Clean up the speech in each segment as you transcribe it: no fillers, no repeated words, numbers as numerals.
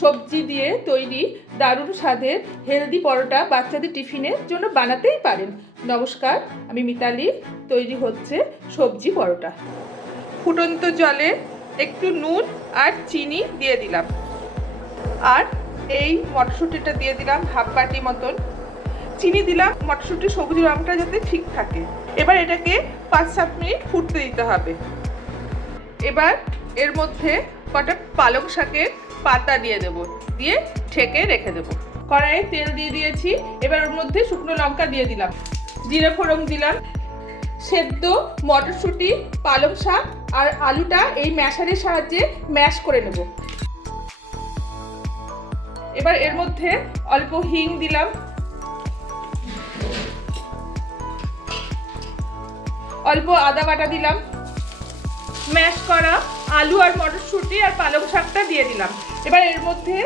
সবজি দিয়ে তৈরি দারুণ স্বাদের হেলদি পরোটা বাচ্চাদের টিফিনের জন্য বানাতেই পারেন। নমস্কার, আমি মিতালি। তৈরি হচ্ছে সবজি পরোটা। ফুটন্ত জলে একটু নুন আর চিনি দিয়ে দিলাম, আর এই মটরশুঁটিটা দিয়ে দিলাম হাফ বাটি মতন। চিনি দিলাম মটরশুঁটির সবুজ রঙটা যাতে ঠিক থাকে। এবার এটাকে 5-7 মিনিট ফুটতে দিতে হবে। এবার এর মধ্যে কটা পালং শাকের পাতা দিয়ে দেব, দিয়ে ঢেকে রেখে দেব। কড়াইয়ে তেল দিয়ে দিয়েছি, এবার ওর মধ্যে শুকনো লঙ্কা দিয়ে দিলাম, জিরে ফোড়ন দিলাম। সেদ্ধ মটরশুঁটি, পালং শাক আর আলুটা এই ম্যাশারের সাহায্যে ম্যাশ করে নেব। এবার এর মধ্যে অল্প হিং দিলাম, অল্প আদা বাটা দিলাম, ম্যাশ করা আলু আর মটরশুঁটি আর পালং শাকটা দিয়ে দিলাম। এবার এর মধ্যে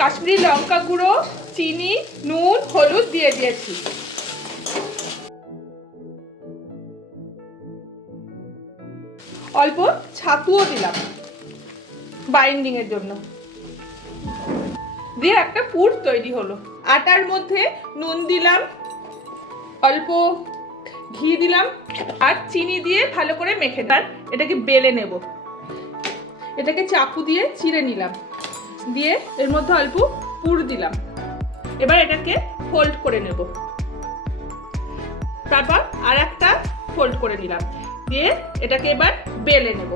কাশ্মীরি লঙ্কা গুঁড়ো, চিনি, নুন, হলুদ দিয়ে দিয়েছি। অল্প ছাতুও দিলাম বাইন্ডিং এর জন্য। দিয়ে একটা পুর তৈরি হলো। আটার মধ্যে নুন দিলাম, অল্প ঘি দিলাম আর চিনি দিয়ে ভালো করে মেখে দিলাম। এটাকে বেলে নেব। এটাকে চাকু দিয়ে চিড়ে নিলাম, দিয়ে এর মধ্যে অল্প পুর দিলাম। এবার এটাকে ফোল্ড করে নেব, তারপর আর একটা ফোল্ড করে নিলাম, দিয়ে এটাকে এবার বেলে নেব।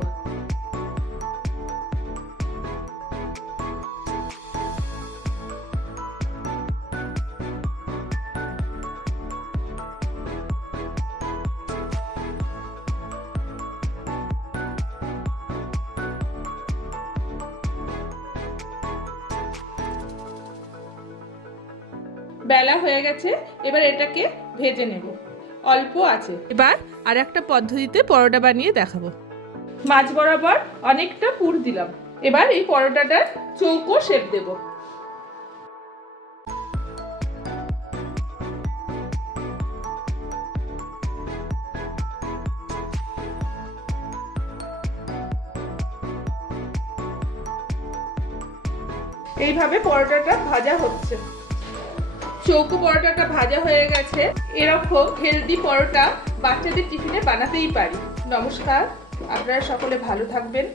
বেলা হয়ে গেছে, এবার এটাকে ভেজে নেব অল্প আছে। এবার আর একটা পদ্ধতিতে পরোটা বানিয়ে দেখাবো। মাঝ বরাবর অনেকটা পুর দিলাম। এবার এই পরোটাটার চৌকো শেপ দেব। এইভাবে পরোটাটা ভাজা হচ্ছে। চৌকো পরোটাটা ভাজা হয়ে গেছে। এরকম হেলদি পরোটা বাচ্চাদের টিফিনে বানাতেই পারি। নমস্কার, আপনারা সকলে ভালো থাকবেন।